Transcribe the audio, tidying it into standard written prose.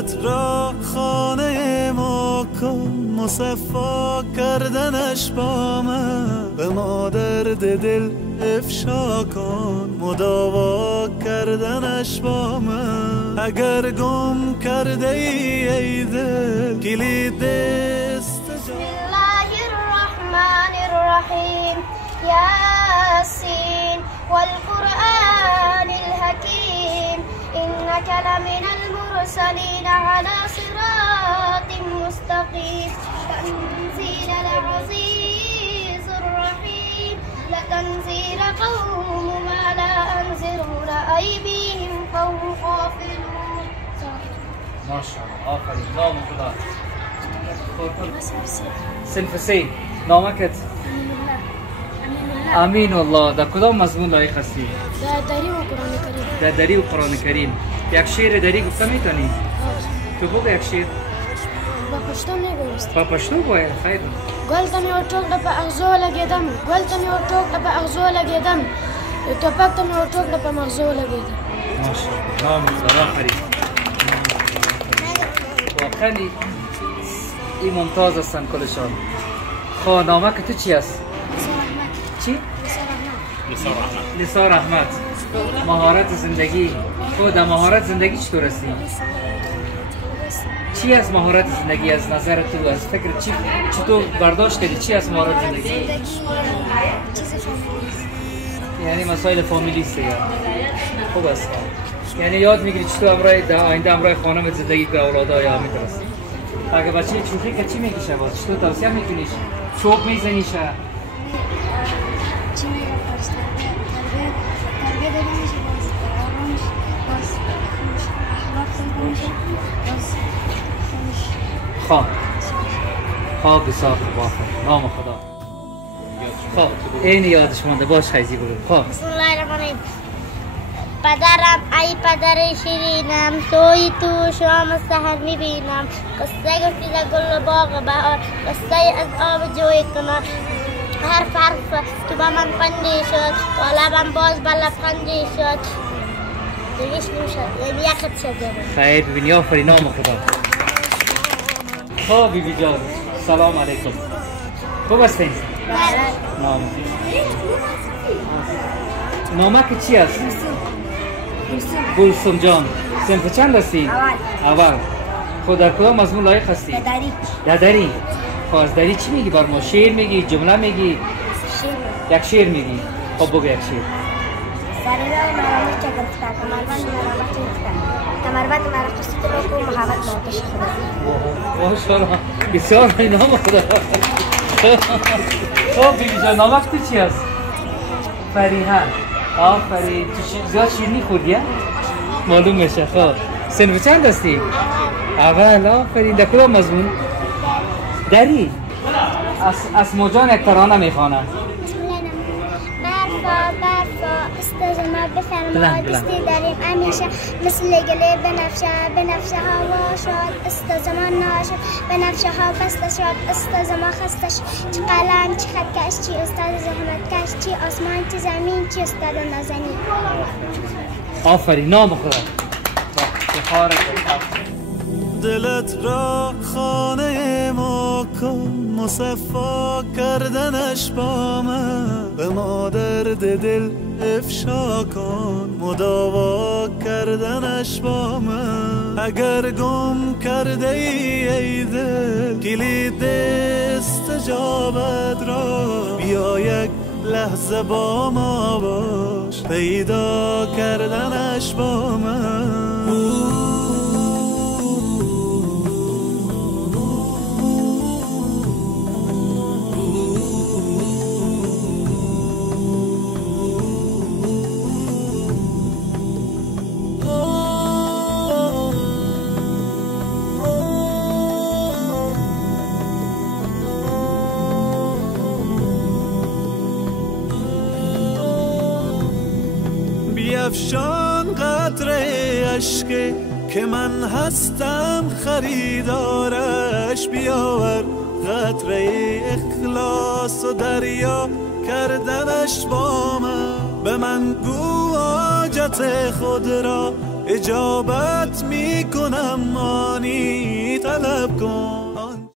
دلت را خانه ما کن، مصفا کردنش با من، به ما درد دل افشا کن، مداوا کردنش با من. اگر گم کرده ای دل کلید استجابت. بسم الله الرحمن الرحیم یاسین والقرآن الحکیم إنك لمن المرسلين على صراط مستقيم تنزيل العزيز الرحيم لتنزيل قوم ما لا أنذرون أيديهم فهم غافلون. ما شاء الله آفرین. نام خدا صنف سی. نامکت؟ امین الله. در کدام مضمون لایق هستی؟ در دری و قرآن کریم. یک شعر دری گفته میتونی؟ تو بگو یک شعر. با پشتو نگوست. با پشتو باید. خیر. گلتمی و توق لپا اغزو لگیدم. گلتمی و توق لپا اغزو لگیدم. توپکتمی و توق لپا مغزو لگیدم. ماشاءالله. نام خدا آفرین. واقعا این ممتاز هستن کلشان. خواه نامه که تو چی هست؟ چی؟ نثار احمد. مهارت زندگی. خود مهارت زندگی چطور هستی؟ چی از مهارت زندگی از نظر تو، از فکر چطور برداشت کردی؟ چی از مهارت زندگی؟ یعنی مسائل فامیلی است دیگه. خوب است. یعنی یاد میگیری چطور آینده امرای خانم زندگی به اولادها یا میترسی. اگه بچه چوخی که چی میکشه باز؟ چطور توصیه میکنیش؟ چوب میزنیش؟ خواب بسیار خوب آفرین. نام خدا. خواب این یادش مانده. باش خیزی برو. خواب. بسم الله الرحمن الرحیم. پدرم ای پدر شیرینم، توی تو شام سحر میبینم، قصه گفتی در گل باغ بهار، قصه از آب جوی کنار، حرف تو با من پندی شد، تا لبم باز به لبخندی شد. دیگهش نمیشد، یعنی یکت شد. خیر ببینی. آفرین. نام خدا. خواب بیبی جان. سلام علیکم. خوب هستین؟ نامه که چی هست؟ گلسم جان. صنف چند هستی؟ اول. خود در کدام مضمون لایق هستی؟ در دری. از دری چی میگی بر ما؟ شعر میگی؟ جمله میگی؟ یک شعر میگی. خب بگو یک شعر. سرورای مرامت که گفته کمربند مرامت گفته کمربند مرا قصد رو کو محبت ناتش خدا. ماشاءالله. بسیار این نام خدا. خب بیبی جان نامه تو چی هست؟ فریحه. آفرین. تو زیاد شیرینی خوردی؟ معلوم میشه. خب صنف چند هستی؟ اول. آفرین. در کدام مضمون؟ دری. اسما جان یک ترانه میخوانه. استاذ ما بفرما دستی داریم همیشه مثل گله بنفشه هوا شد، استاذ ما ناشد بنفشه ها بسته شد، استاذ ما خستش چی قلم چی خطکش چی استاد زحمت کش چی آسمان چی زمین چی استاد نازنین. آفرین. نام خدا. دلت را خانه ما کن، مصفا کردنش با من، به ما درد دل افشا کن، مداوا کردنش با من. اگر گم کرده ای دل کلید استجابت را، بیا یک لحظه با ما باش، پیدا کردنش با من. بیفشان قطره اشک که من هستم خریدارش، بیاور قطره اخلاص و دریا کردنش با من. به من گو حاجت کلمات خود را اجابت می کنم، مانی طلب کن.